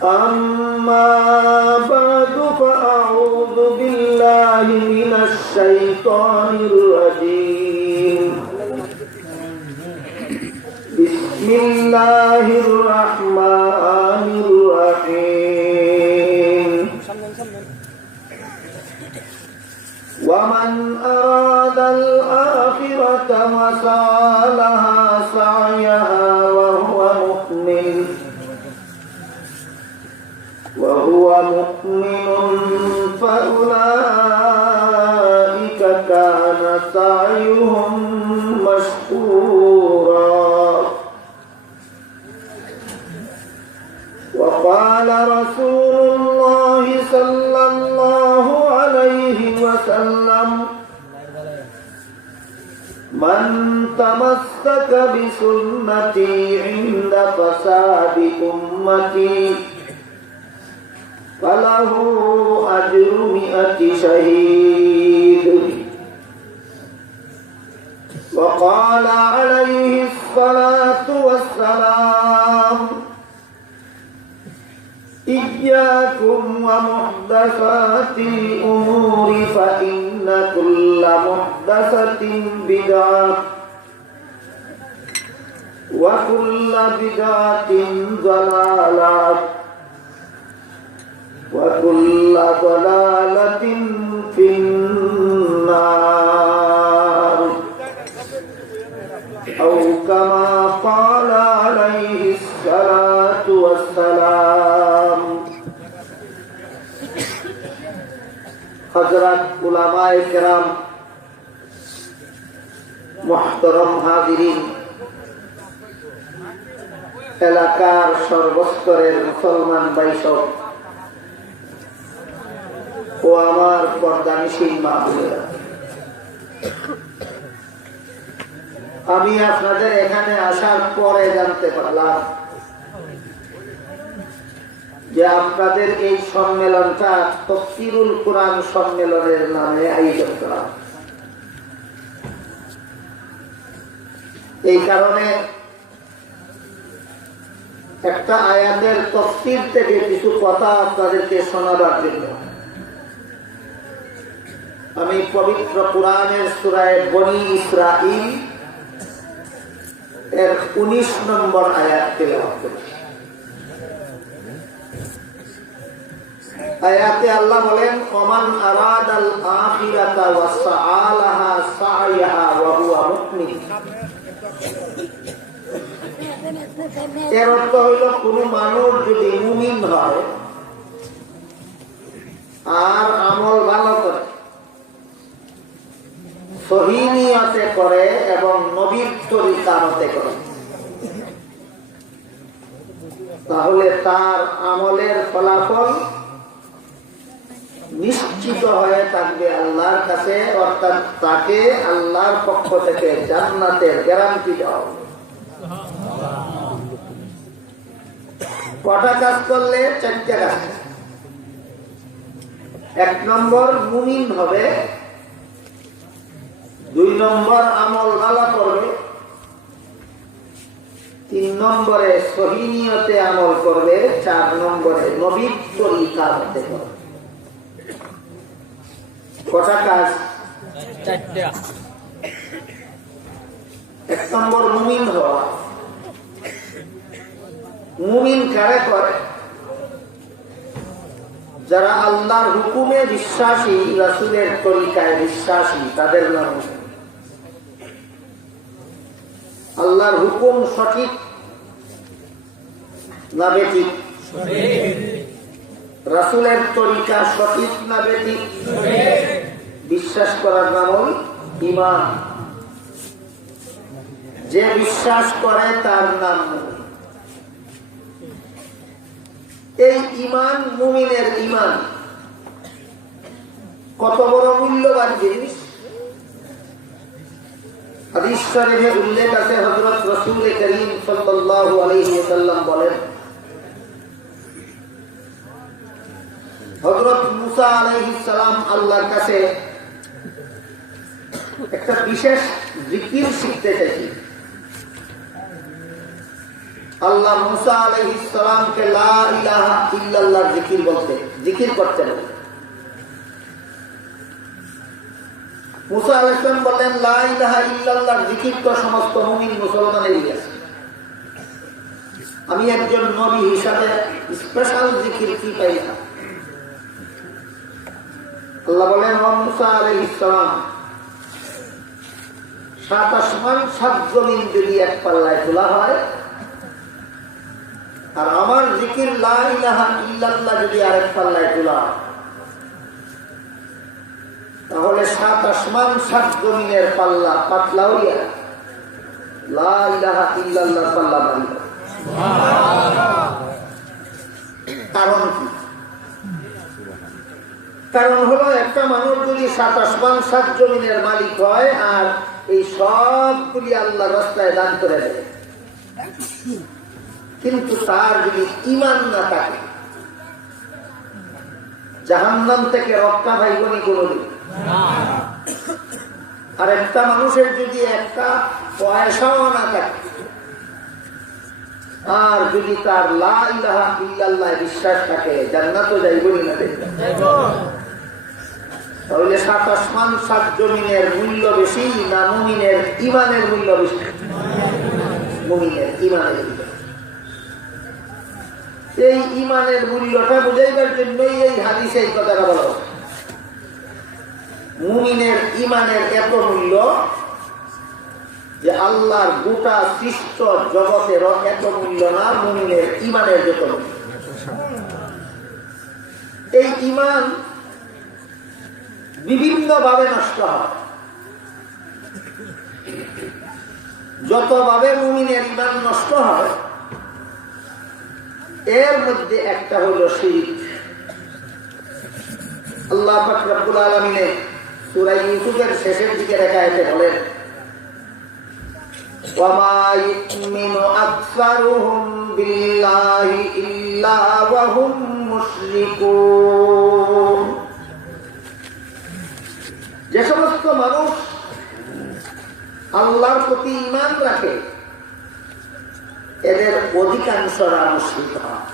أما بعد فأعوذ بالله من الشيطان الرجيم بسم الله الرحمن الرحيم ومن أراد الآخرة وسعى لها سعيها وهو مؤمن فأولئك كان سعيهم مشكورا. وقال رسول الله صلى الله عليه وسلم من تمسك بسنتي عند فساد أمتي فله أجر 100 شهيد. وقال عليه الصلاة والسلام إياكم ومحدثات الأمور فإن كل محدثة بدعة وكل بدعة ضلالة وكل ضلالة في النار أو كما قال عليه الصلاة والسلام. हज़रत उलमाए किराम, मुहतरम हाज़िरीन, এলাকার সর্বস্তরের মুসলমান ভাইসব ও আমার পর্দানিশীল মা বোনেরা, আমি আপনাদের এখানে আসার পরে জানতে পারলাম যে আপনাদের এই সম্মেলনটা তাফসীরুল কুরআন সম্মেলনের নামে আয়োজন করা। এই কারণে একটা আয়াতের তাফসীর থেকে কিছু কথা আপনাদেরকে শোনাবার জন্য আমি পবিত্র কুরআনের সূরা বনী ইসরাঈল এর 19 নম্বর আয়াত তেলাওয়াত করছি। আয়াতে আল্লাহ বলেন, ওমান আরাদাল আখিরাতা ওয়া সাআলাহা সাইয়াহা ওয়া হুয়া মুমিন। এর অর্থ হইল, কোন মানুষ যদি মুমিন হয় আর আমল ভালো করে, সহিহ নিয়তে করে এবং নবীর তরিকা মতে করে, তাহলে তার আমলের ফলাফল নিশ্চিত হয়ে থাকবে আল্লাহর কাছে, অর্থাৎ তাকে আল্লাহর পক্ষ থেকে জান্নাতের গ্যারান্টি দেওয়া হবে। কটা কাজ করলে? 4টা কাজ। 1 নম্বর মুমিন হবে, 2 নম্বর আমল ভালো করবে, 3 নম্বরে সহিহ নিয়তে আমল করবে, 4 নম্বরে নবীর তরিকা মতে করবে। কটা কাজ? 4টা। 1 নম্বর মুমিন হওয়া। মুমিন কারে করে? যারা আল্লাহর হুকুমে বিশ্বাসী, রাসূলের তরিকায় বিশ্বাসী, তাদের নাম আল্লাহর হুকুম সঠিক না বেঠিক? রাসূলের তরিকা সঠিক না বেঠিক? বিশ্বাস করার নাম ঈমান। যে বিশ্বাস করে তার নাম মুমিন। এই ঈমান, মুমিনের ঈমান কত বড় মূল্যবান জিনিস। হাদিস শরীফে উল্লেখ আছে, হযরত রাসূল করিম সাল্লাল্লাহু আলাইহি ওয়াসাল্লাম বলেন, হযরত মুসা আলাইহিস সালাম আল্লাহর কাছে একটা বিশেষ জিকির শিখতে চাইছি। আল্লাহ মুসা আলাইহিস সালামকে লা ইলাহা ইল্লাল্লাহ জিকির করতে বলেন। মুসা আলাইহিস সালাম বললেন, লা ইলাহা ইল্লাল্লাহ জিকির তো সমস্ত মুমিন মুসলমানেরই আছে, আমি একজন নবী হিসাবে স্পেশাল জিকির কি পাইলাম? আল্লাহ বলেন, ও মুসা আলাইহিস সালাম, 7 আসমান 7 জমিন যদি এক পাল্লায় তোলা হয়, আর আমার জিকির লা ইলাহা ইল্লাল্লাহ যদি আরেক পাল্লায় তোলা হয়, তাহলে 7 আসমান 7 জমিনের পাল্লা পাতলা হইয়া লা ইলাহা ইল্লাল্লাহ পাল্লা বাড়ি। কারণ কি? কারণ হলো, একটা মানুষ যদি 7 আসমান 7 জমিনের মালিক হয় আর এই সবগুলি আল্লাহর রাস্তায় দান করে দেয়, কিন্তু তার যদি ঈমান না থাকে, জাহান্নাম থেকে রক্ষা পাইবনি কোনদিন। আর একটা মানুষের যদি একটা পয়সাও না থাকে, আর যদি তার লা ইলাহা ইল্লাল্লাহ বিশ্বাস থাকে, জান্নাতও যাইবনি না দেখবেন। তাহলে 7 আসমান 7 জমিনের মূল্য বেশি না মুমিনের ঈমানের মূল্য বেশি? মুমিনের ঈমানের মূল্য। এই ঈমানের মূল্যটা বুঝাইবার জন্যই এই হাদিসে এই কথাটা বলা হয়। মুমিনের ঈমানের এত মূল্য যে আল্লাহর গোটা সৃষ্ট জগতেরও এত মূল্য না মুমিনের ঈমানের যত মূল্য। এই ঈমান বিভিন্ন ভাবে নষ্ট হয়। যতভাবে মুমিনের ঈমান নষ্ট হয়, এর মধ্যে একটা হলো শিরক। আল্লাহ পাক রব্বুল আলামিন সূরা ইউসুফের শেষের দিকে আয়াতে বলেন, ওয়ামা ইউমিনু আকসারুহুম বিল্লাহি ইল্লা ওয়া হুম মুশরিকুন। যে সমস্ত মানুষ আল্লাহর প্রতি ঈমান রাখে, এদের অধিকাংশরা মুশরিক হয়।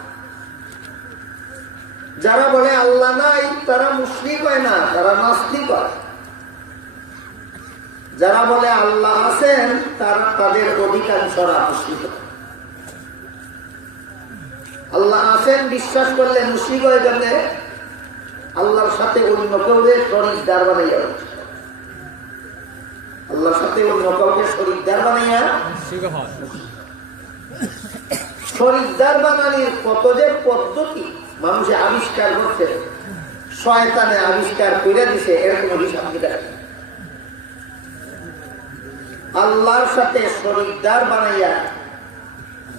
যারা বলে আল্লাহ নাই, তারা মুশরিক হয় না, তারা নাস্তিক হয়। যারা বলে আল্লাহ আছেন, তাদের অধিকাংশরা মুশরিক হয়। আল্লাহ আছেন বিশ্বাস করলে মুশরিক হয়ে গেলে আল্লাহর সাথে অন্য কাউকে শরীকদার বানাইয়া, আল্লাহর সাথে অন্য কাউকে শরীকদার বানাইয়া, শরীকদার বানানোর কত যে পদ্ধতি মানুষে আবিষ্কার করছে, শয়তানে আবিষ্কার করে দিছে, এর কোন হিসাব কিতাব। আল্লাহর সাথে শরীকদার বানাইয়া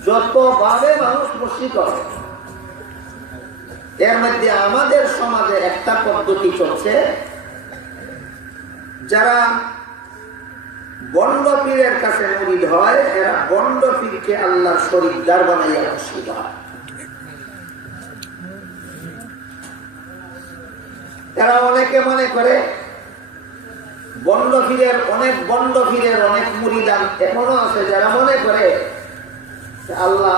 যতভাবে মানুষ মুশরিক হয়, এর মধ্যে আমাদের সমাজে একটা পদ্ধতি চলছে। যারা বন্ড পীরের কাছে মুরিদ হয়, এরা বন্ড পীরকে আল্লাহর শরীকদার বানাইয়া মুশরিক হয়। এরা অনেকে মনে করে বন্ড পীরের অনেক মুরিদান এখনো আছে, যারা মনে করে আল্লাহ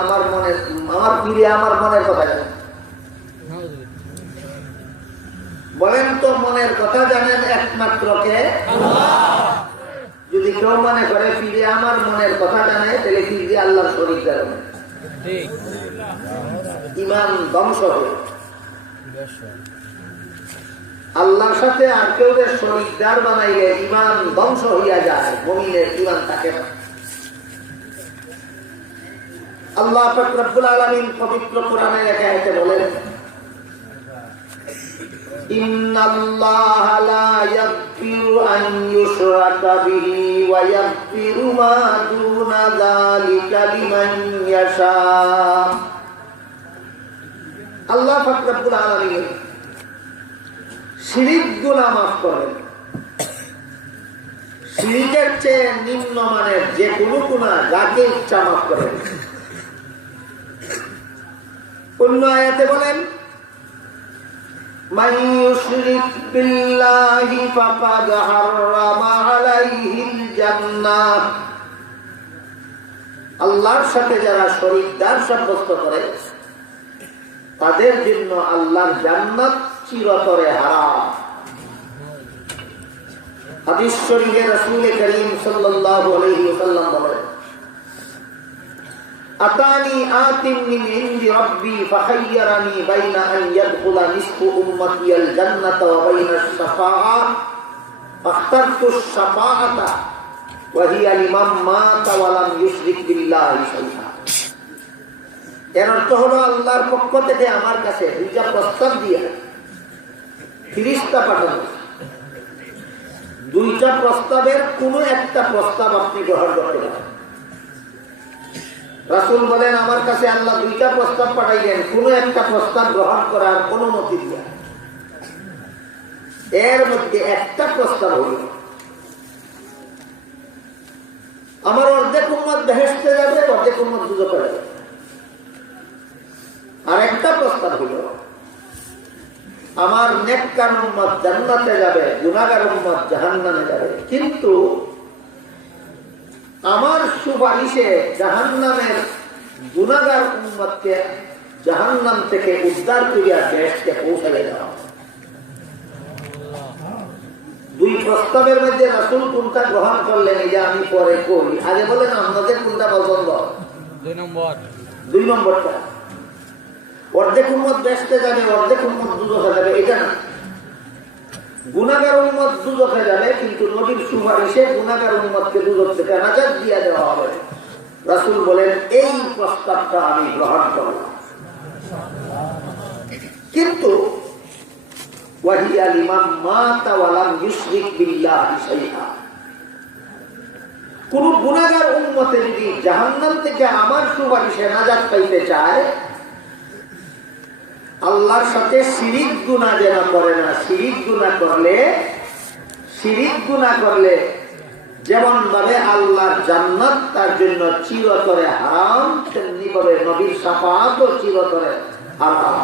আমার পীরে আমার মনের কথা জানে। বলেন তো, মনের কথা জানেন একমাত্র কে? আল্লাহ। যদি কেউ মনে করে পীরে আমার মনের কথা জানে, তাহলে পীরে আল্লাহর শরীকদার হবে, ঈমান ধ্বংস হবে। আল্লাহর সাথে আর কেউ শরীকদার বানাইলে ঈমান ধ্বংস হইয়া যায়, মুমিনের ঈমান থাকে না। আল্লাহ পাক রব্বুল আলামিন পবিত্র কোরআনের এক আয়াতে বলেন, ইন্নাল্লাহা লা ইয়াগফিরু আন ইউশরাকা বিহি ওয়া ইয়াগফিরু মা দুনা যালিকা লিমান ইয়াশা। আল্লাহ পাক রব্বুল আলামিন শিরক গুনাহ মাফ করেন। শিরকের চেয়ে নিম্নমানের যে কোনো গুনাহ যাকে ইচ্ছা মাফ করেন। অন্য আয়াতে বলেন, মান ইউশরিক বিল্লাহি ফাকাদ হারামা আলাইহিল জান্নাহ। আল্লাহর সাথে যারা শরীকদার সাব্যস্ত করে তাদের জন্য আল্লাহর জান্নাত চিরতরে হারাম। হাদিস শরীফে রাসূল করিম সাল্লাল্লাহু আলাইহি ওয়াসাল্লাম বলেন, আতানি আতিম মিন ইনদি রাব্বি ফাখায়্যারানি বাইনা আন ইয়াদখুলা নিসফু উম্মতি আল জান্নাতা ওয়া বাইনা আশ-শাফাআ ফাখতারতু আশ-শাফাআতা ওয়া হিয়া লিমান মাতা ওয়া লাম ইউশরিক বিল্লাহি শাইআ। এর অর্থ হলো আল্লাহর পক্ষ থেকে আমার কাছে দুইটা প্রস্তাব দিয়ে ফেরেশতা পাঠানো। দুইটা প্রস্তাবের কোন একটা প্রস্তাব আপনি গ্রহণ করতে পারেন। রাসূল বলেন, আমার কাছে আল্লাহ দুইটা প্রস্তাব পাঠাইলেন, কোন একটা প্রস্তাব গ্রহণ করার অনুমতি দিয়া। এর মধ্যে একটা প্রস্তাব হল আমার অর্ধেক উম্মত বেহেশতে যাবে, অর্ধেক উম্মত দুজকে যাবে। আর একটা প্রস্তাব হল আমার নেককার উম্মত জান্নাতে যাবে, গুনাহগার উম্মত জাহান্নামে যাবে। কিন্তু আমার সুপারিশে জাহান্নামের গুনাহগার উম্মতকে জাহান্নাম থেকে উদ্ধার করিয়া দেশকে পৌঁছাইয়া দেওয়া। দুই প্রস্তাবের মধ্যে রাসূল কোনটা গ্রহণ করলেন এই যে আমি পরে করি। আগে বলেন আপনাদের কোনটা পছন্দ? দুই নম্বরটা। অর্ধেক উম্মত দেশতে যাবে, অর্ধেক উম্মত দুজকে যাবে, এটা না। গুনাহগার উম্মত দুজকে যাবে, কিন্তু নবীর সুপারিশে গুনাহগার উম্মতকে দুজক থেকে নাজাত দিয়ে দেওয়া হবে। রাসূল বলেন, এই প্রস্তাবটা আমি গ্রহণ করলাম। কিন্তু ওয়াহিয়া লিমান মাতা ওয়া লাম ইউশরিক বিল্লাহি শাইআ। কোন গুনাহগার উম্মতে যদি জাহান্নাম থেকে আমার সুপারিশে নাজাত পাইতে চায়, আল্লাহর সাথে শিরিক গুনাহ যেন করে না। শিরিক গুনাহ করলে যেমন ভাবে আল্লাহর জান্নাত তার জন্য চিরতরে হারাম, তেমনি ভাবে নবীর শাফাআতও চিরতরে হারাম।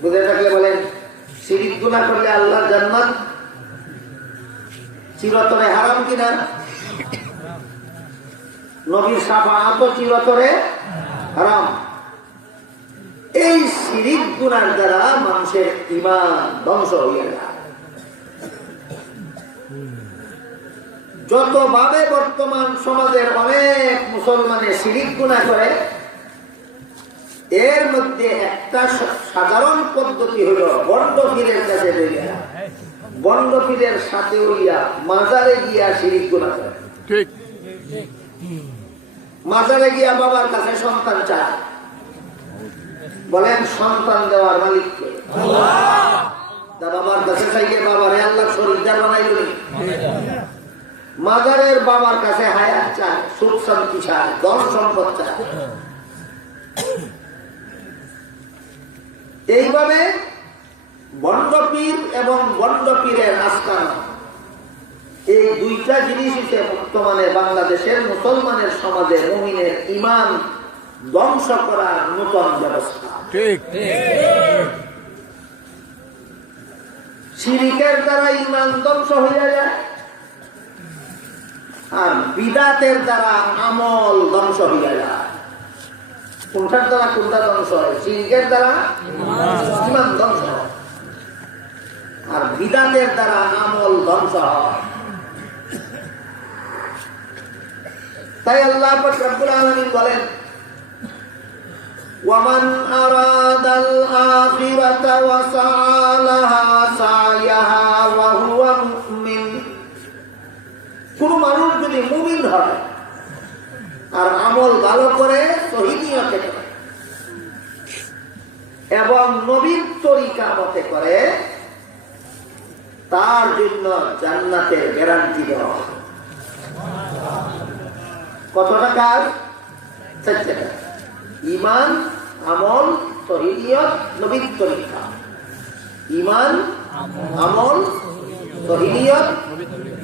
বুঝে থাকলে বলেন, শিরিক গুনাহ করলে আল্লাহর জান্নাত চিরতরে হারাম কিনা? নবীর শাফাআতও চিরতরে হারাম। এই শিরিক গুনার দ্বারা মানুষের ঈমান ধ্বংস হইয়া যায়। যতভাবে বর্তমান সমাজের অনেক মুসলমানে শিরিক গুনাহ করে, এর মধ্যে একটা সাধারণ পদ্ধতি হলো বন্ড পীরের কাছে যাইয়া, বন্ড পীরের সাথে হইয়া মাজারে গিয়া শিরিক গুনাহ করে। ঠিক। মাজারে গিয়া বাবার কাছে সন্তান চায়। বলেন, সন্তান দেওয়ার মালিককে? আল্লাহ। বাবার কাছে চাইলে বাবারে আল্লাহ শরীরদার বানাই দিলেন। মাজারের বাবার কাছে হায়াত চায়, সুখ শান্তি চায়, ধন সম্পদ চায়। এইভাবে বন্ড পীর এবং বন্ড পীরের আস্তানা, এই দুইটা জিনিস বর্তমানে বাংলাদেশের মুসলমানের সমাজে মুমিনের ঈমান ধ্বংস করার নতুন ব্যবস্থা। ঠিক। শিরিকের দ্বারা ঈমান ধ্বংস হয়ে যায়, আর বিদাতের দ্বারা আমল ধ্বংস হয়ে যায়। কোনটার দ্বারা কোনটা ধ্বংস হয়? শিরিকের দ্বারা ঈমান ধ্বংস হয়, আর বিদাতের দ্বারা আমল ধ্বংস হয়। তাই আল্লাহ পাক রব্বুল আলামিন বলেন, وَمَنْ أَرَادَ الْآخِرَةَ وَسَعَى لَهَا سَعْيَهَا وَهُوَ مُؤْمِنٌ। কোন মানুষ যদি মুমিন হয় আর আমল ভালো করে সহি নিয়তে করে এবং নবীর তরিকা মতে করে, তার জন্য জান্নাতের গ্যারান্টি দেওয়া হবে। কত টাকা? 4 টাকা। ঈমান, আমল, তহিদিয়ত, নবীর তরিকা। ঈমান, আমল, তহিদিয়ত, নবীর তরিকা।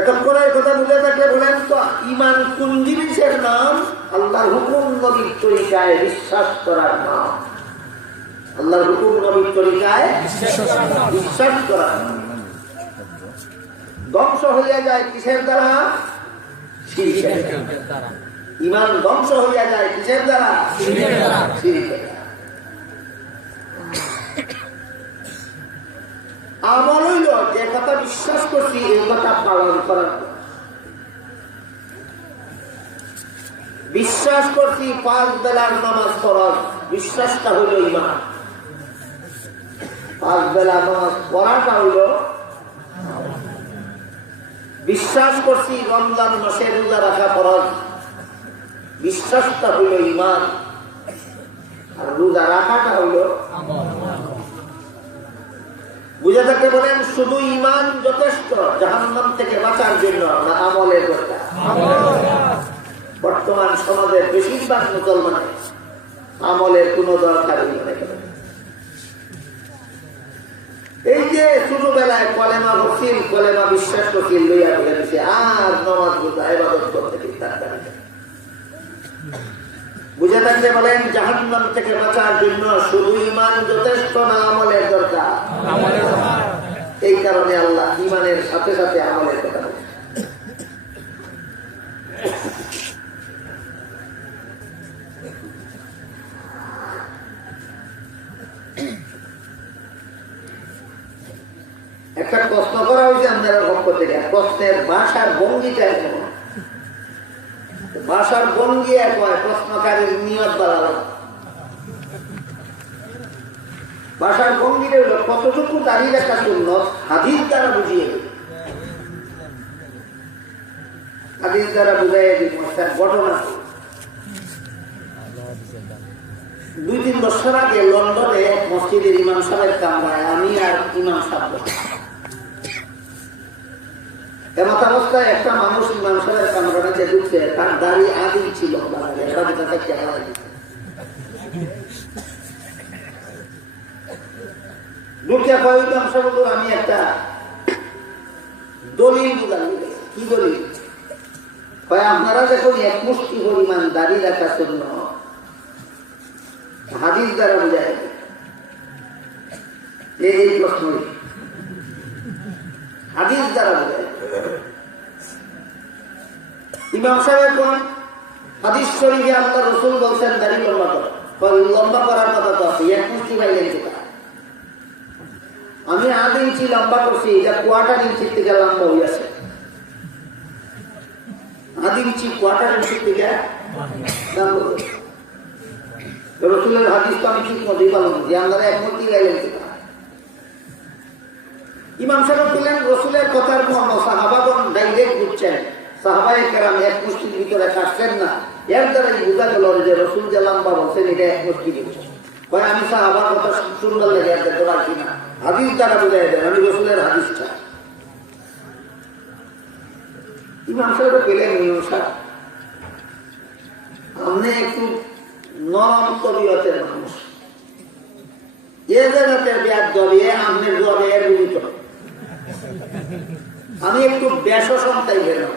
এতক্ষণের কথা বুঝে থাকলে বলেন তো, ঈমান কোন জিনিসের নাম? আল্লাহর হুকুম নবীর তরিকায় বিশ্বাস করার নাম। আল্লাহর হুকুম নবীর তরিকায় বিশ্বাস করার নাম। ধ্বংস হইয়া যায় কিসের দ্বারা? শিরকের দ্বারা। ঈমান ধ্বংস হইয়া যায় কিসের দ্বারা? শিরকের দ্বারা। আমল হইল যে কথা বিশ্বাস করছি এই কথা পালন করার। বিশ্বাস করছি 5 বেলার নামাজ ফরজ, বিশ্বাসটা হইল ঈমান। 5 বেলা নামাজ পড়াটা হইল। বিশ্বাস করছি রমজান মাসে রোজা রাখা ফরজ, বিশ্বাসটা হইল ঈমান। আর রোজা রাখাটা হইল বুঝে থাকতে বলেন শুধু ঈমান যথেষ্ট জাহান্নাম থেকে বাঁচার জন্য, না আমলের দরকার? বর্তমান সমাজের বেশিরভাগ মুসলমানের আমলের কোন দরকারই মনে করেন। এই যে ছোটবেলায় কলেমা বসিল, কলেমা বিশ্বাস করছিল লইয়া বলে দিছে, আর নামাজ রোজা ইবাদত করতে বুঝে থাকতে বলেন জাহান্নাম থেকে বাঁচার জন্য শুধু ঈমান যথেষ্ট, না আমলের দরকার? এই কারণে আল্লাহ ঈমানের সাথে সাথে আমলের কথা বলে। একটা প্রশ্ন করা হয়েছে আপনারা পক্ষ থেকে, প্রশ্নের ভাষার ভঙ্গিটা কেমন? ভাষার ভঙ্গি এক হয়, প্রশ্নকারীর নিয়ত বাড়ালো। ভাষার ভঙ্গিটা হলো কতটুকু দাঁড়িয়ে রাখা সুন্নত হাদিস দ্বারা বুঝিয়ে দেবে। হাদিস দ্বারা বুঝাই দিব ঘটনা। 2-3 বছর আগে লন্ডনে এক মসজিদের ইমাম সাহেবের কামরায় আমি আর ইমাম সাহেব, এমত অবস্থায় একটা মানুষ ইমাম সাহেবের কামরাতে ঢুকছে, তার দাড়ি আদিম ছিল, ঢুকে কয় ইমাম সাহেব আমি একটা দলিল বুঝালি। কি দলিল? কয় আপনারা দেখুন এক মুষ্টি পরিমাণ দাড়ি রাখার জন্য হাদিস দ্বারা বুঝায়। এই প্রশ্ন হাদিস দ্বারা বুঝায়। ইমাম সাহেব কোন হাদিস শরীফে আল্লাহ রাসূল বলেছেন দাড়ি লম্বা করো। লম্বা করার কথা তো আছে, এক মুষ্টি পাইলেন কি? আমি 8 ইঞ্চি লম্বা করছি, এটা 1/4 ইঞ্চির থেকে লম্বা হয়ে আছে। 8 ইঞ্চি 1/4 ইঞ্চির থেকে রসুলের হাদিস তো আমি ঠিক মতোই পালন যে আমরা এক মুষ্টি গাইলেন কি? ইমাম সাহেব বললেন রসুলের কথার মর্ম সাহাবাগণ ডাইরেক্ট বুঝছেন, সাহাবায়ে কেরাম এক মুষ্টির ভিতরে কাটছেন না। এর দ্বারাই বোঝা গেল যে রসুল যে লম্বা বলছেন এটা এক মুষ্টি বলছেন। আমি সাহাবার কথা সুন্দর লেগে আছে তোরা কিনা হাদিস দ্বারা বোঝাই দেন, আমি রসুলের হাদিসটা। ইমাম সাহেব পেলেন ইমাম সাহেব আপনি একটু নরম তবিয়তের মানুষ, এ জায়গাতের ব্যাগ জবে আপনার জবে এর বিরুদ্ধ। আমি একটু বেশ সন্তাই গেলাম,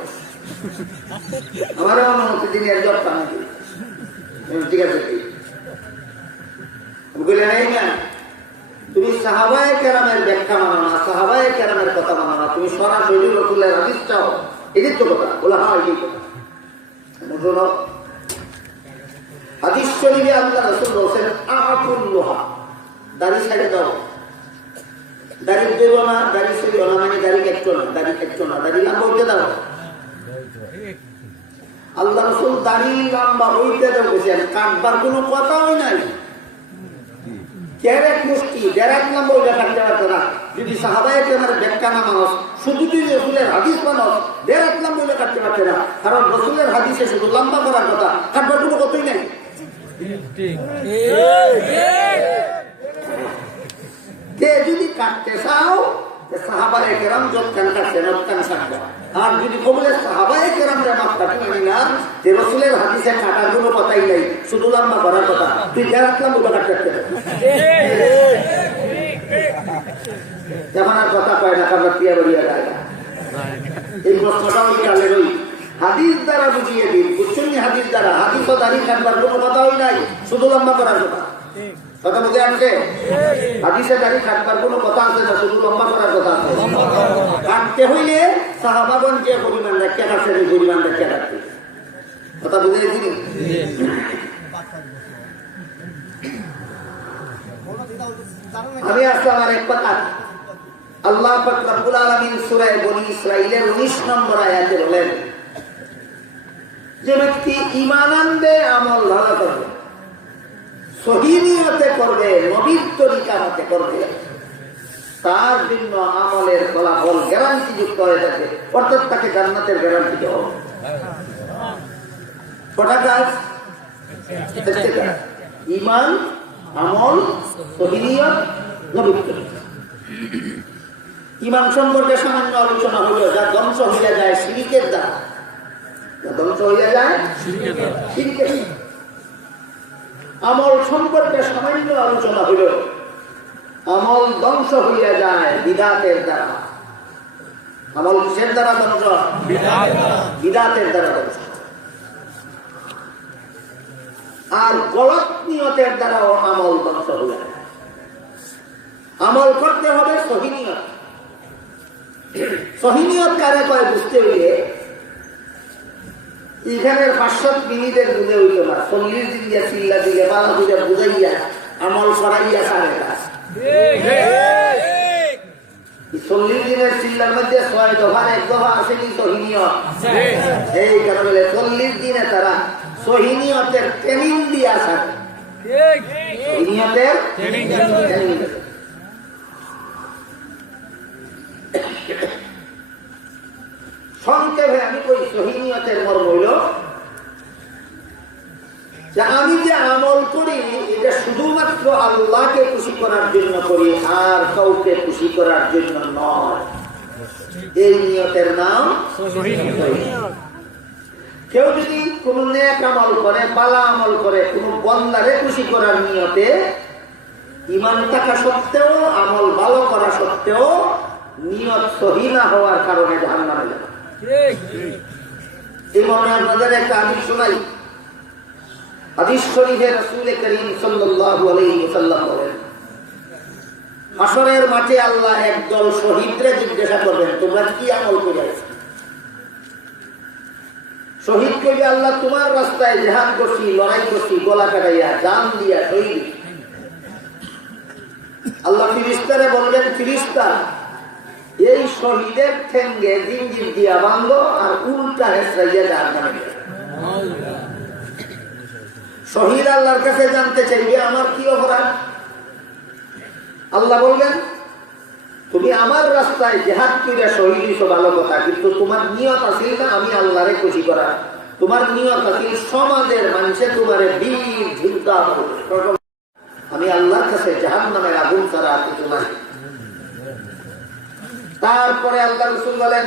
আমার অনুমতি দিন এর জব কামি ঠিক আছে। বললেন এই না, তুমি সাহাবায়ে কেরামের ব্যাখ্যা মানো না, সাহাবায়ে কেরামের কথা মানো না, তুমি সরাসরি রসুলের হাদিস চাও, এদিক তো কথা বলে। হ্যাঁ এই কথা শোনো, হাদিস শরীফে আল্লাহ রাসূল বলেছেন আকুল্লুহা, দাড়ি ছেড়ে দাও। দাড়ি দেব না, দাড়ি ছেড়ে না মানে দাড়ি কাটছো না, দাড়ি কাটছো না, দাড়ি লম্বা হইতে দাও। আল্লাহ রাসূল দাড়ি লম্বা হইতে দাও বলেছেন, কাটবার কোনো কথাই নাই। কেরেক মুষ্টি দেড় লম্বা ওইটা কাটতে পারতো না যদি সাহাবায়ে কেরামের ব্যাখ্যা না মানস, শুধু যদি রসুলের হাদিস মানস দেড় লম্বা ওইটা কাটতে পারছে না। কারণ রসুলের হাদিসে শুধু লম্বা করার কথা, কাটবার কোনো কথাই নাই। যদি কাটতে চাও সাহাবায়ে কেরাম যৎকান কাটছেন অৎকান কাটবে। আর যদি কবলে সাহাবায়ে কেরামরা মাপ কাটতে পারি না, যে রসুলের হাদিসে কাটার কোনো কথাই নাই, শুধু লম্বা করার কথা, তুই দেড় লম্বা কাটতে পারতে যেমন আর কথা কয় না, কারণ টিয়া বলিয়া যায় না। এই প্রশ্নটা ওই কালের ওই হাদিস দ্বারা বুঝিয়ে দিন, বুঝছেন হাদিস দ্বারা। হাদিস ও দাড়ি কাটবার কোনো কথা হই নাই, শুধু লম্বা করার কথা। কথা বুঝে আসছে? হাদিসে দাড়ি কাটবার কোনো কথা আছে না, শুধু লম্বা করার কথা আছে। কাটতে হইলে সাহাবাগণ যে পরিমাণ রেখে কাটছে ওই পরিমাণ রেখে কাটছে। কথা বুঝে গেছি? আমি আসলাম আর এক কথা। আল্লাহ পাক রব্বুল আলামিন সূরা বনী ইসরাঈলের 19 নম্বর আয়াতে বলেন, যে ব্যক্তি ঈমান আনবে, আমল ভালো করবে, সহিহ নিয়তে করবে, নবীর তরিকা মতে করবে, তার জন্য আমলের ফলাফল গ্যারান্টি যুক্ত হয়ে থাকে, অর্থাৎ তাকে জান্নাতের গ্যারান্টি দেওয়া হবে। কটা কাজ? ঈমান, আমল, সহিহ নিয়ত, নবীর তরিকা। ঈমান সম্পর্কে সামান্য আলোচনা হলো, যা ধ্বংস হইয়া যায় শিরকের দ্বারা। ধ্বংস হইয়া যায় শিরকের। আমল সম্পর্কে সামান্য আলোচনা হইল, আমল ধ্বংস হইয়া যায় বিদআতের দ্বারা। আমল কিসের দ্বারা ধ্বংস? বিদআতের দ্বারা ধ্বংস। আর গলত নিয়তের দ্বারাও আমল ধ্বংস হইয়া যায়। আমল করতে হবে সহিহ নিয়ত। সহিহ নিয়ত কারে কয় বুঝতে হইলে এখানের 5 মিনিটের বুঝে হইল না, 40 দিন দিয়া চিল্লা দিলে বালা বুঝে বুঝাইয়া আমল করাইয়া সারে কাজ। 40 দিনের চিল্লার মধ্যে 6 দফার 1 দফা আসেনি সহিহ নিয়ত। এই কারণে 40 দিনে তারা সহিহ নিয়তের ট্রেনিং দিয়া সারে। সহিহ নিয়তের ট্রেনিং। সংক্ষেপে আমি কই, সহিহ নিয়তের মর্ম হইল যে আমি যে আমল করি এটা শুধুমাত্র আল্লাহকে খুশি করার জন্য করি, আর কাউকে খুশি করার জন্য নয়। এই নিয়তের নাম সহিহ নিয়ত। কেউ যদি কোন নেক আমল করে, ভালো আমল করে, কোন বান্দারে খুশি করার নিয়তে, ঈমান থাকা সত্ত্বেও, আমল ভালো করা সত্ত্বেও নিয়ত সহিহ না হওয়ার কারণে জাহান্নামে যাবে। এই মর্মে আপনাদের একটা হাদিস শোনাই। হাদিস শরীফে রাসূল করিম সাল্লাল্লাহু আলাইহি ওয়াসাল্লাম বলেন, হাশরের মাঠে আল্লাহ একদল শহীদরে জিজ্ঞাসা করবেন, তোমরা কি আমল করেছো? শহীদ কইবে, আল্লাহ তোমার রাস্তায় জিহাদ করছি, লড়াই করছি, গলা কাটাইয়া, জান দিয়া শহীদ। আল্লাহ ফেরেশতারে বলবেন, ফেরেশতা এই শহীদের ঠেঙ্গে জিঞ্জির দিয়া বাঁধো আর উল্টা হেসরাইয়া জাহান্নামে। শহীদ আল্লাহর কাছে জানতে চাইবে, আমার কি অপরাধ? আল্লাহ বলবেন, তুমি আমার রাস্তায় জিহাদ কইরা শহীদ হইছো ভালো কথা, কিন্তু তোমার নিয়ত আছিল না আমি আল্লাহরে খুশি করা। তোমার নিয়ত আছিল সমাজের মানুষে তোমারে বীর যোদ্ধা বলবে। আমি আল্লাহর কাছে জাহান্নামের আগুন ছাড়া আর কিছু নাই। তারপরে আল্লাহ রাসূল বলেন,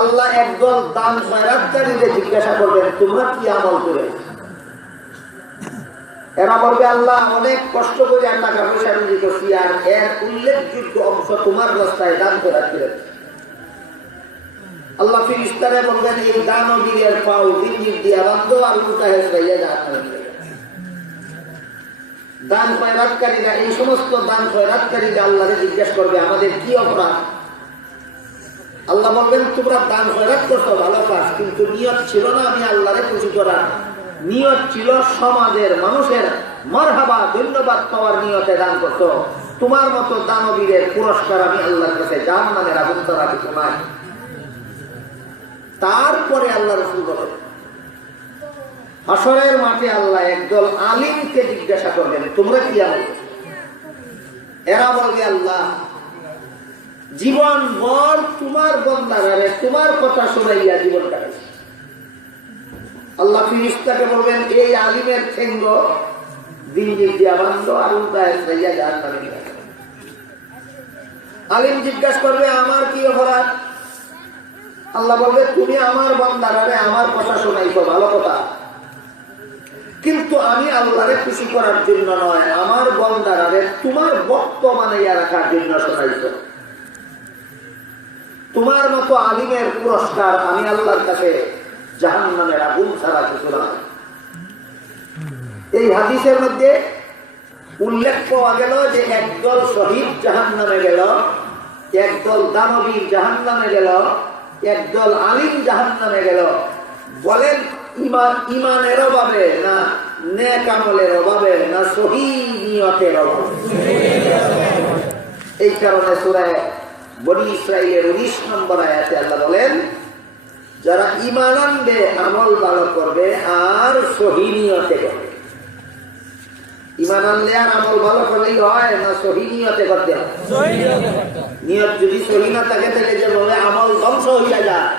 আল্লাহ একদল দান খয়রাতকারীদের জিজ্ঞাসা করবেন, তোমরা কি আমল করে? এরা বলবে, আল্লাহ অনেক কষ্ট করে টাকা পয়সা রুজি করছি, আর এর উল্লেখযোগ্য অংশ তোমার রাস্তায় দান খয়রাত করেছি। আল্লাহ ফেরেশতারা বলবেন, এই দানবীরের পাও জিঞ্জির দিয়া বাঁধো আর উল্টা হেসরাইয়া জাহান্নামে। দান খয়রাতকারীরা, এই সমস্ত দান খয়রাতকারীরা আল্লাহকে জিজ্ঞাসা করবে, আমাদের কি অপরাধ? আল্লাহ বলবেন, তোমরা দান খয়রাত করছো ভালো কাজ, কিন্তু নিয়ত ছিল না আমি আল্লাহরে খুশি করা, নিয়ত ছিল সমাজের মানুষের মারহাবা ধন্যবাদ পাওয়ার নিয়তে দান করছো। তোমার মতো দানবীরের পুরস্কার আমি আল্লাহর কাছে জাহান্নামের আগুন ছাড়া কিছু নাই। তারপরে আল্লাহ রাসূল বলেন, হাশরের মাঠে আল্লাহ একদল আলিমকে জিজ্ঞাসা করবেন, তোমরা কি আমল? এরা বলবে, আল্লাহ জীবন ভর তোমার বান্দারে তোমার কথা শোনাইয়া জীবন কাটাইছে। আল্লাহ ফেরেশতাকে বলবেন, এই আলিমের ঠেঙ্গ জিঞ্জির দিয়া বাঁধো আর উল্টা হেসরাইয়া জাহান্নামে নিয়ে যাও। আলিম জিজ্ঞাসা করবে, আমার কি অপরাধ? আল্লাহ বলবে, তুমি আমার বান্দারে আমার কথা শোনাইছো ভালো কথা, কিন্তু আমি আল্লাহরে খুশি করার জন্য নয়, আমার বান্দারে তোমার বর্তমানে রাখার জন্য শোনাইছো। তোমার মতো আলিমের পুরস্কার আমি আল্লাহর কাছে জাহান্নামের আগুন ছাড়া কিছু না। এই হাদিসের মধ্যে উল্লেখ পাওয়া গেল যে একদল শহীদ জাহান্নামে গেল, একদল দানবীর জাহান্নামে গেল, একদল আলিম জাহান্নামে গেল। বলেন ইমানের অভাবে, না নেক আমলের অভাবে, না সহিহ নিয়তের অভাবে? এই কারণে সূরা বনী ইসরাঈলের 19 নম্বর আয়াতে আল্লাহ বলেন, যারা ঈমান আনবে, আমল ভালো করবে আর সহিহ নিয়তে করবে। ঈমান আনলে আর আমল ভালো করলেই হয়, না সহিহ নিয়তে করতে হয়? নিয়ত যদি সহিহ না থাকে তাহলে যেভাবে আমল ধ্বংস হইয়া যায়,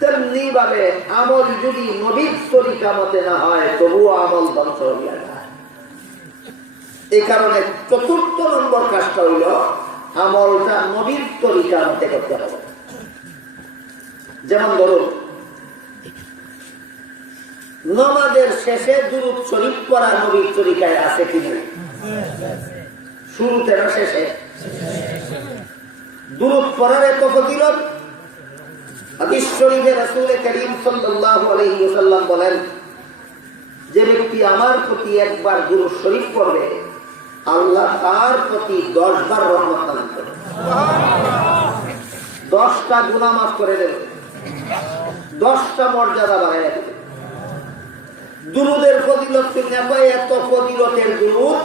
তেমনি ভাবে আমল যদি নবীর তরিকা মতে না হয় তবুও আমল ধ্বংস হইয়া যায়। এই কারণে ৪র্থ নম্বর কাজটা হইল আমলটা নবীর তরিকা মতে করতে হবে। যেমন ধরুন, নামাজের শেষে দুরূদ শরীফ পড়া নবীর তরিকায় আছে কিনা? শুরুতে না শেষে? দুরূদ পড়ার এত ফজিলত। হাদিস শরীফে রাসূল করিম সাল্লাল্লাহু আলাইহি ওয়াসাল্লাম বলেন, যে ব্যক্তি আমার প্রতি একবার দুরূদ শরীফ পড়বে, আল্লাহ তার প্রতি 10 বার রহমত দান করবে, 10টা গুনাহ মাফ করে দেবে, 10টা মর্যাদা বাড়াইয়া দেবে। দুরূদের ফজিলত কিনা? এত ফজিলতের দুরূদ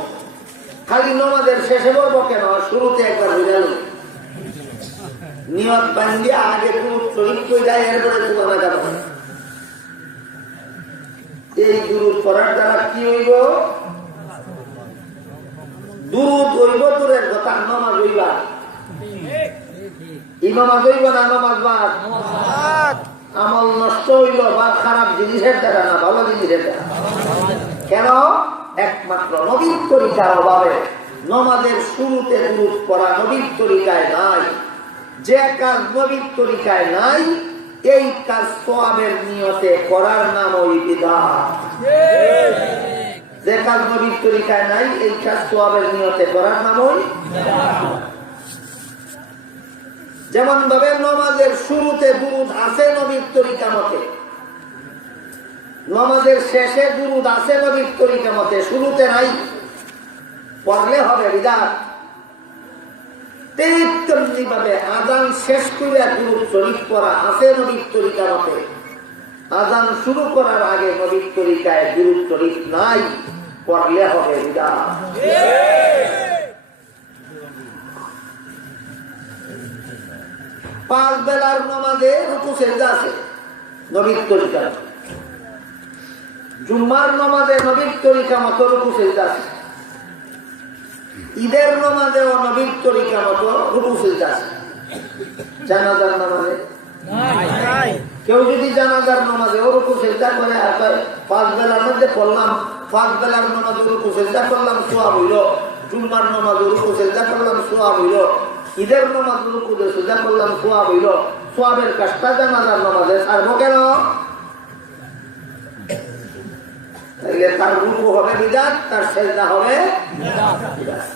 খালি নামাজের শেষে পড়ব কেন? শুরুতে একবার বুঝাল, নিয়ত বান্ধিয়া আগে দুরূদ শরীফ কইরা এরপরে সুবহানাল্লাহ পড়া। এই দুরূদ পড়ার দ্বারা কি হইব? দুরূদ হইব দূরের কথা, নামাজ হইবা। ইমামাজ হইব না নামাজ বাদ? আমল নষ্ট হইল বা খারাপ জিনিসের দ্বারা, না ভালো জিনিসের দ্বারা। কেন? একমাত্র নবীর তরিকার অভাবে। নামাজের শুরুতে দুরূদ পড়া নবীর তরিকায় নাই। যে কাজ নবীর তরিকায় নাই, এই কাজ সওয়াবের নিয়তে করার নাম ওই বিদআত। যে কাজ নবীর তরিকায় নাই, এই কাজ সওয়াবের নিয়তে করার নাম ওই বিদআত। যেমন ভাবে নামাজের শুরুতে দুরূদ আছে নবীর তরিকা মতে, নামাজের শেষে দুরূদ আছে নবীর তরিকা মতে, শুরুতে নাই, পড়লে হবে বিদআত। তেমনি ভাবে আযান শেষ করে দুরূদ শরীফ পড়া আছে নবীর তরিকা মতে, আযান শুরু করার আগে নবীর তরিকায় দুরূদ শরীফ নাই, পড়লে হবে বিদআত। পাঁচ বেলার নামাজে রুকু সেজদা আছে নবীর তরিকা, জুম্মার নামাজে নবীর তরিকা মতো রুকু সেজদা আছে, ঈদের নামাজে ও নবীর তরিকা মতো রুকু সেজদা আছে। জানাজার নামাজে কেউ যদি জানাজার নামাজে ও রুকু সেজদা করে, আর পাঁচ বেলার মধ্যে পড়লাম, পাঁচ বেলার নামাজে রুকু সেজদা করলাম, সওয়াব হইল। জুম্মার নামাজে রুকু সেজদা করলাম, সওয়াব হইল। ঈদের নামাজ রুকু সেজদা করলাম, সওয়াব হইল। সওয়াবের কাজটা জানাজার নামাজে ছাড়বো কেন? তাহলে তার রুকু হবে বিদআত, তার সেজদা হবে বিদআত।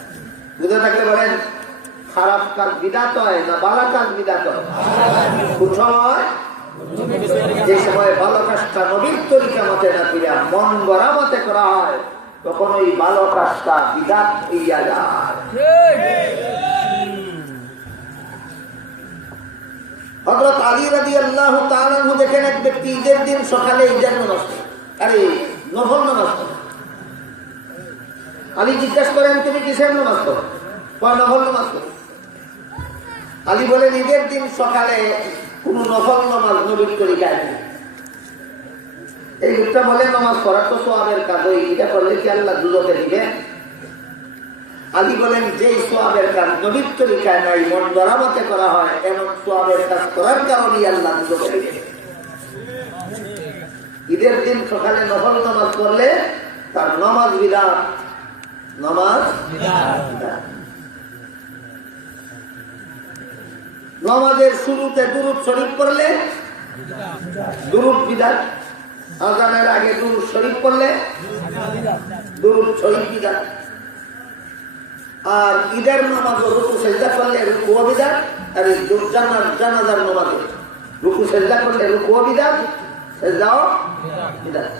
বুঝে থাকলে বলেন, খারাপ কাজ বিদআত হয় না ভালো কাজ বিদআত হয়? কোন সময়? যে সময় ভালো কাজটা নবীর তরিকা মতে না করিয়া মন গড়া মতে করা হয়, তখন ওই ভালো কাজটা বিদআত হইয়া যায়। হযরত আলী রাদিয়াল্লাহু তাআলা আনহু দেখেন, এক ব্যক্তি ঈদের দিন সকালে ঈদের নামাজ পড়ে, আরে নফল নামাজ পড়ে। আলী জিজ্ঞাসা করেন, তুমি কিসের নামাজ পড়ো? নফল নামাজ পড়ো। আলী বলেন, ঈদের দিন সকালে কোন নফল নামাজ নবীর তরিকায় নেই। এই লোকটা বলে, নামাজ পড়া তো সওয়াবের কাজ, এটা করলে কি আল্লাহ দুজকে দিবেন? আলী বলেন, যে সওয়াবের কাজ নবীর তরিকায় নাই, মন গড়া মতে করা হয়, এমন সওয়াবের কাজ করার কারণেই আল্লাহ দুজকে দিবেন। ঈদের দিন সকালে নফল নামাজ পড়লে তার নামাজ বিদআত, নামাজ বিদআত। নামাজের শুরুতে দুরূদ শরীফ পড়লে দুরূদ বিদআত, আযানের আগে দুরূদ শরীফ পড়লে দুরূদ শরীফ বিদআত। আর ঈদের নামাজে রুকু সেজদা করলে রুকু বিদআত, আর জানাজার নামাজে রুকু সেজদা করলে রুকু বিদআত, সেজদাও বিদআত।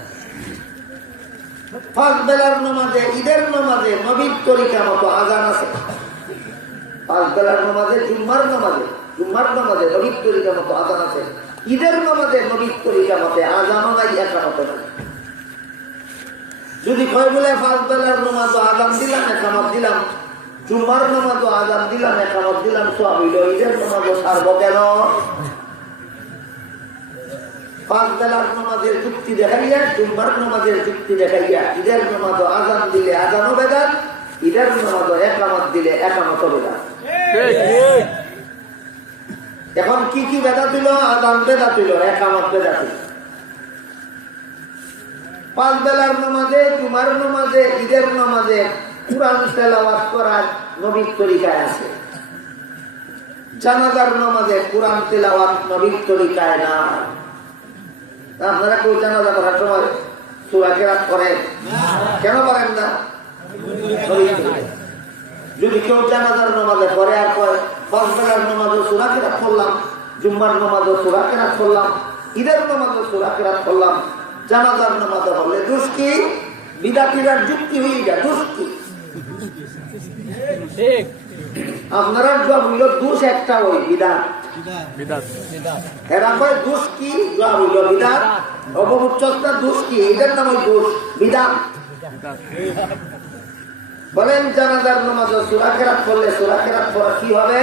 পাঁচ বেলার নামাজে, ঈদের নামাজে নবীর তরিকা মতো আজান আছে। পাঁচ বেলার নামাজে, জুম্মার নামাজে নবীর তরিকা মতো আজান আছে। ঈদের নামাজে নবীর তরিকা মতে আজানও নাই, একামত নাই। যদি কয় বলে পাঁচ বেলার নামাজও আজান দিলাম, একামত দিলাম, জুম্মার নামাজও আজান দিলাম, একামত দিলাম, সব হইল, ঈদের নামাজও ছাড়বো কেন? পাঁচ বেলার নামাজের যুক্তি দেখাইয়া, জুম্মার নামাজের যুক্তি দেখাইয়া, ঈদের নামাজও আজান দিলে আজানও বেদাত, ঈদের নামাজও একামত দিলে একামতও বেদাত। এখন কি কি বেদাত হইল? আজান বেদাত হইল, একামত বেদাত হইল। পাঁচ বেলার নামাজে, জুমার নামাজে, ঈদের নামাজে কুরআন তেলাওয়াত করার নবীর তরিকায় আছে। জানাজার নামাজে কুরআন তেলাওয়াত নবীর তরিকায় না। আপনারা কেউ জানাজা করার সময় সূরা কেরাত করেন? কেন করেন না? যদি কেউ জানাজার নামাজে পড়ে আর কয় পাঁচ বেলার নামাজও সূরা কেরাত করলাম, জুম্মার নামাজও সূরা কেরাত করলাম, ঈদের নামাজও সূরা কেরাত করলাম, জানাজার নামাজে হলে দোষ কি? বিদাতিরার যুক্তি হয়ে যায়, দোষ কি? আপনারা জবাব হইল দোষ একটা, ওই বিদাত। এরা কয় দোষ কি? জবাব হইল বিদাত। অপমুচ্চস্তা দোষ কি? এটার নাম ওই দোষ, বিদাত। বলেন জানাজার নামাজে সূরা কেরাত করলে সূরা কেরাত পড়া কি হবে?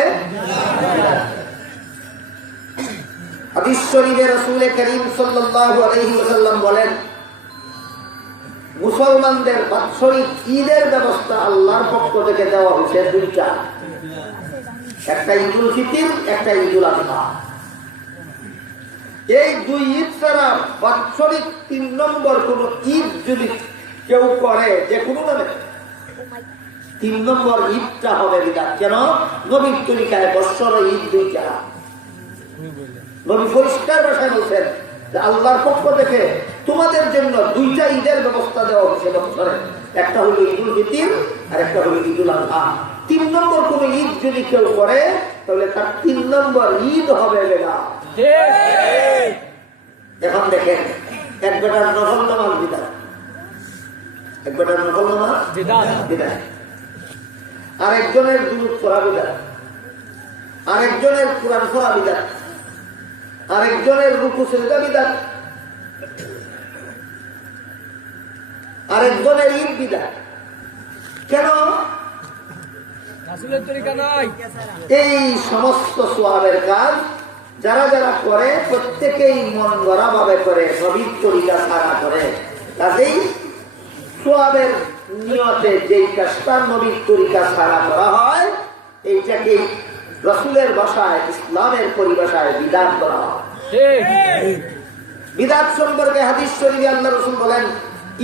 হাদিস শরীফে রাসূল করিম সাল্লাল্লাহু আলাইহি ওয়াসাল্লাম বলেন, মুসলমানদের বাৎসরিক ঈদের ব্যবস্থা আল্লাহর পক্ষ থেকে দেওয়া হয়েছে দুইটা, একটা ঈদুল ফিতর, একটা ঈদুল আযহা। এই দুই ঈদ ছাড়া বাৎসরিক 3 নম্বর কোন ঈদ যদি কেউ করে, যে কোনো নামে, 3 নম্বর ঈদটা হবে বিদাত। কেন? নবীর তরিকায় বৎসরে ঈদ দুইটা। নবী পরিষ্কার ভাষায় বলছেন যে আল্লাহর পক্ষ থেকে তোমাদের জন্য দুইটা ঈদের ব্যবস্থা দেওয়া হচ্ছে বছরে, একটা হলো ঈদুল ফিতর আর একটা হলো ঈদুল আযহা। 3 নম্বর কোন ঈদ যদি কেউ করে তাহলে তার 3 নম্বর ঈদ হবে না। এখন দেখেন, এক বেটার নফল নামাজ বিদাত, এক বেটার নফল নামাজ বিদাত, আরেকজনের দুরূদ পড়া বিদাত, আরেকজনের কুরআন পড়া বিদাত, আরেকজনের রুকু সিজদা বিদাত, আরেকজনের ঈদ বিদাত। কেন? রাসূলের তরিকা নাই। এই সমস্ত সওয়াবের কাজ যারা যারা করে প্রত্যেকেই মন গড়া ভাবে করে, নবীর তরিকা ছাড়া করে। কাজেই সওয়াবের নিয়তে যেই কাজটা নবীর তরিকা ছাড়া করা হয়, এইটাকে রাসূলের ভাষায়, ইসলামের পরিভাষায় বিদআত করা হয়। বিদআত সম্পর্কে হাদিস শরীফে আল্লাহ রাসূল বলেন,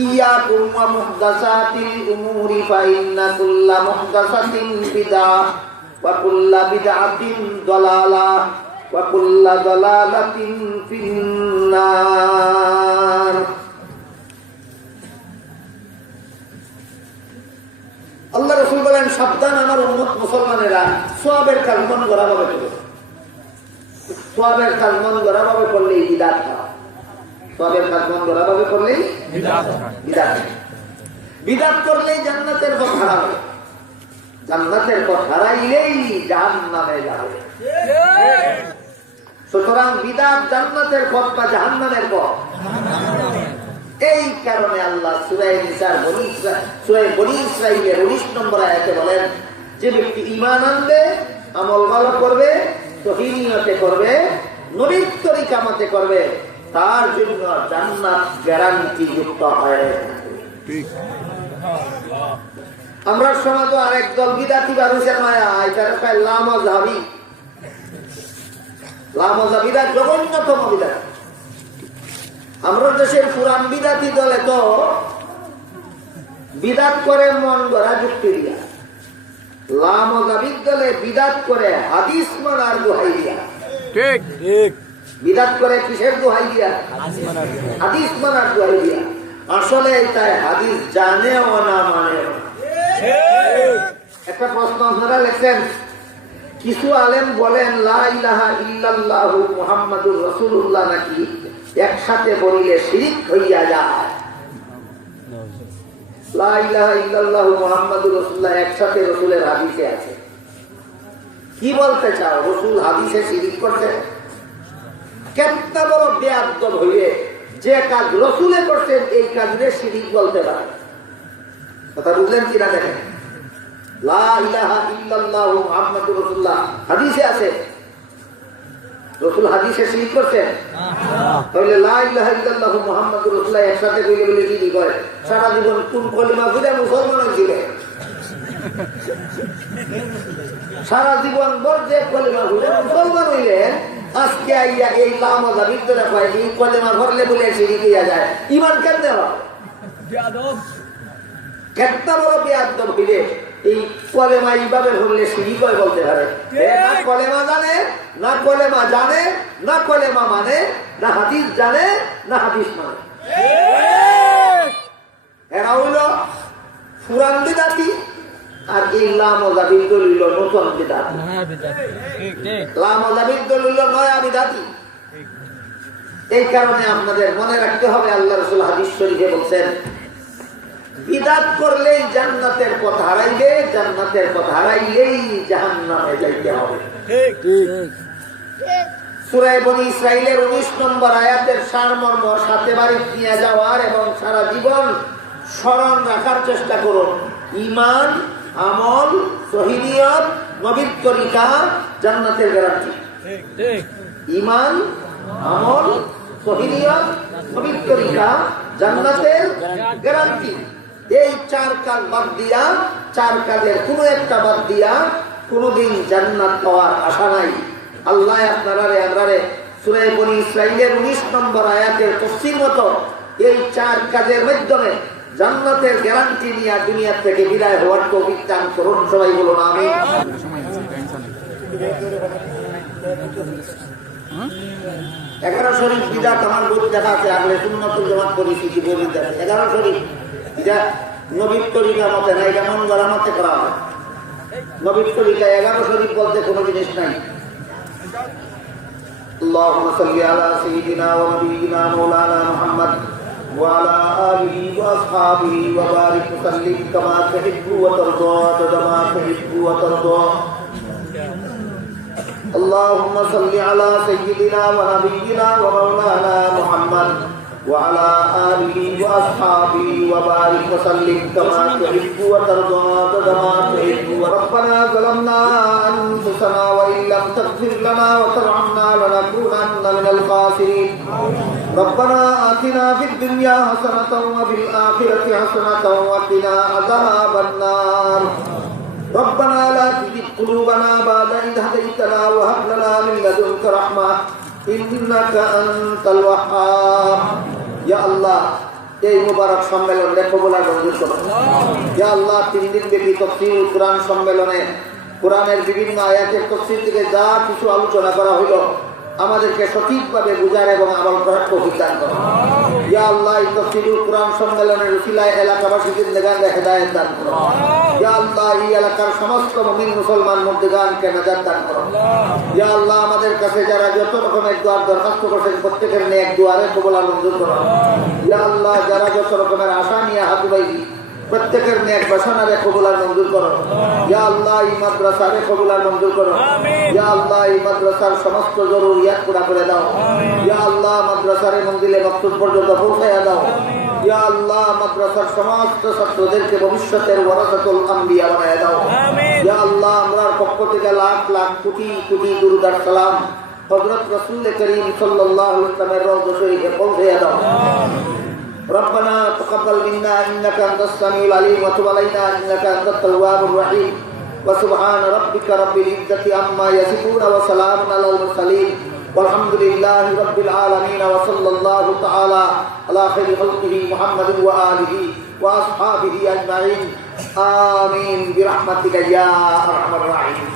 ইয়াকুম ওয়া মুহদাসাতিল উমুরি ফা ইন্না কুল্লা মুহদাসাতিন বিদআহ ওয়া কুল্লা বিদআতিন দালালাহ ওয়া কুল্লা দালালাতিন ফিন্নার। আল্লাহ রাসূল বলেন, সাবধান আমার উম্মত মুসলমানেরা, সওয়াবের কাজ মন গড়া ভাবে করো। সওয়াবের কাজ মন গড়া ভাবে করলেই বিদআত হয়। সওয়াবের কাজ মন গড়া ভাবে করলেই বিদআত হয়। বিদআত করলেই জান্নাতের পথ হারাবে, জান্নাতের পথ হারাইলেই জাহান্নামে যাবে। সুতরাং বিদআত জান্নাতের পথ বা জাহান্নামের পথ। এই কারণে আল্লাহ সূরা নিসার সূরা বনী ইসরাঈলের 19 নম্বর আয়াতে বলেন, যে ব্যক্তি ঈমান আনবে, আমল ভালো করবে, সহিহ নিয়তে করবে, নবীর তরিকা মতে করবে, তার জন্য জান্নাত গ্যারান্টি যুক্ত হয়। ঠিক। আমরা সমাজে আরেক দল বিদাতি মানুষের মায়া, এটার কয় লামাযহাবী। লামাযহাবীরা জঘন্যতম বিদাত। আমরা দেশের পুরান বিদাতি দলে তো বিদাত করে মন গড়া যুক্তি দিয়া, লামাযহাবী দলে বিদাত করে হাদিস মানার দোহাই দিয়া। ঠিক ঠিক। বিদাত করে কিসের দোহাই দিয়া? হাদিস মানার দোহাই দিয়া। আসলে তাই হাদিস জানেও না, মানেও না। একটা প্রশ্ন আপনারা লেখেন, কিছু আলেম বলেন লা ইলাহা ইল্লাল্লাহু মুহাম্মাদুর রাসূলুল্লাহ নাকি একসাথে বলিলে শিরক হইয়া যায়। লা ইলাহা ইল্লাল্লাহু মুহাম্মাদুর রাসূলুল্লাহ একসাথে রাসূলের হাদিসে আছে। কি বলতে চাও? রাসূল হাদিসে শিরিক করতে? কেমন বড় বেয়াদব হইলে যে কাজ রাসূলে করতেন এই কাজে শিরিক বলতে পারে? কথা বুঝলেন কিনা দেখেন। লা ইলাহা ইল্লাল্লাহু মুহাম্মাদুর রাসূলুল্লাহ হাদিসে আছে, রাসূল হাদিসে শিরিক করতেন? তাহলে লা ইলাহা ইল্লাল্লাহু মুহাম্মাদুর রাসূলুল্লাহ একসাথে কইলে বলে কি কয়? সারা জীবন কোন কলিমা পড়ে মুসলমান হইছিলেন? সারা জীবন ভর যে কলিমা পড়ে মুসলমান হইলেন, আজকে আইয়া এই লামা ভিতরে কয় এই কলিমা ভরলে বলে শিরিক হইয়া যায়। ঈমান কেমনে হয়? বেয়াদব। কেমন বড় বেয়াদব হইলে এই কলেমা এইভাবে ভরলে শিরিক হয় বলতে পারে? না কলেমা জানে, না কলেমা জানে, না কলেমা মানে, না হাদিস জানে, না হাদিস মানে। এরা হইল পুরান বিদাতি, আর এই লামজাবির দলিল নতুন বিদাতি। লামজাবির দলিল নয়া বিদাতি। এই কারণে আপনাদের মনে রাখতে হবে, আল্লাহ রাসূল হাদিস শরীফে বলছেন, বিদাত করলেই জান্নাতের পথ হারাইবে, জান্নাতের পথ হারাইলেই জাহান্নামে যাইতে হবে। সূরা বনী ইসরাঈলের 19 নম্বর আয়াতের সারমর্ম সাথে বাড়ি নিয়ে যাওয়ার এবং সারা জীবন স্মরণ রাখার চেষ্টা করুন। ঈমান, আমল, সহিহ নিয়ত, নবীর তরিকা জান্নাতের গ্যারান্টি। ঈমান, আমল, সহিহ নিয়ত, নবীর তরিকা জান্নাতের গ্যারান্টি। এই চার কাজ বাদ দিয়া, চার কাজের কোনো একটা বাদ দিয়া কোনদিন জান্নাত পাওয়ার আশা নাই। আল্লাহ আপনারে সূরা বনী ইসরাঈলের 19 নম্বর আয়াতের তাফসীর মতো এই চার কাজের মাধ্যমে জান্নাতের গ্যারান্টি নিয়ে দুনিয়া থেকে বিদায় হওয়ার তৌফিক দান করুন। সবাই বলুন আমিন। 11 শরীফ বিদাত আমার বই দেখা আছে, আগলে সুন্নাতুল জামাত পরিস্থিতি বই দেখা 11 শরীফ এটা নবীর তরিকা মতে না, এটা মন গড়া মতে করা হয়। নবীর তরিকা 11 শরীফ বলতে কোনো জিনিস নাই। আল্লাহুম্মা সাল্লি আলা সাইয়্যিদিনা ওয়া নাবিয়িনা মাওলানা মুহাম্মদ ওয়া আলা আলিহি ওয়া আসহাবিহি ওয়া বারিক ওয়া সাল্লিম কামা তুহিব্বু ওয়া তারদা কামা তুহিব্বু ওয়া তারদা। আল্লাহুম্মা সাল্লি আলা সাইয়্যিদিনা ওয়া নাবিয়িনা ওয়া মাওলানা মুহাম্মদ وعلى آله وأصحابه وبارك وسلم كما تحب وترضى كما تحب. ربنا ظلمنا أنفسنا وإن لم تغفر لنا وترحمنا لنكونن من الخاسرين. ربنا آتنا في الدنيا حسنة وفي الآخرة حسنة وقنا عذاب النار. ربنا لا تزغ قلوبنا بعد إذ هديتنا وهب لنا من لدنك رحمة إنك أنت الوهاب. ইয়া আল্লাহ, এই মুবারক সম্মেলনে কবুল আর মঞ্জুর করুন। ইয়া আল্লাহ, 3 দিন ব্যাপী তাফসীরুল কুরআন সম্মেলনে কোরআনের বিভিন্ন আয়াতের তাফসীর থেকে যা কিছু আলোচনা করা হলো আমাদেরকে সঠিকভাবে বুঝার এবং আমল করার তৌফিক দান করুন। ইয়া আল্লাহ, এই তাফসীরুল কুরআন সম্মেলনের উসিলায় এলাকাবাসীদের নেগানে হেদায়েত দান করুন। ইয়া আল্লাহ, এই এলাকার সমস্ত মুমিন মুসলমান মুর্দিগানকে নাজাত দান করুন। ইয়া আল্লাহ, আমাদের কাছে যারা যত রকমের দোয়ার দরখাস্ত করেছেন প্রত্যেকের নেক দুয়ারে কবুল আর মঞ্জুর করুন। ইয়া আল্লাহ, যারা যত রকমের আশা নিয়ে হাত উঠাইছি প্রত্যেকের নেক বাসনারে কবুল আর মঞ্জুর করুন। ইয়া আল্লাহ, এই মাদ্রাসারে কবুল আর মঞ্জুর করুন। ইয়া আল্লাহ, এই মাদ্রাসার সমস্ত জরুরিয়াত পুরা করে দাও। ইয়া আল্লাহ, মাদ্রাসারে মন্দিরে মাকসুদ পর্যন্ত পৌঁছায়া দাও। ইয়া আল্লাহ, মাদ্রাসার সমস্ত ছাত্রদেরকে ভবিষ্যতের ওয়ারাসাতুল আম্বিয়া বানায়া দাও। ইয়া আল্লাহ, আমরার পক্ষ থেকে লাখ লাখ কোটি কোটি দুরূদ আর সালাম হযরত রাসূল করিম সাল্লাল্লাহু আলাইহি ওয়াসাল্লামের রওজা শরীফে পৌঁছায়া দাও। ربنا تقبل منا إنك أنت السميع العليم وتب علينا إنك أنت التواب الرحيم. وسبحان ربك رب العزة عما يصفون وسلام على المرسلين والحمد لله رب العالمين. وصلى الله تعالى على خير خلقه محمد وآله وأصحابه أجمعين. آمين برحمتك يا أرحم الراحمين.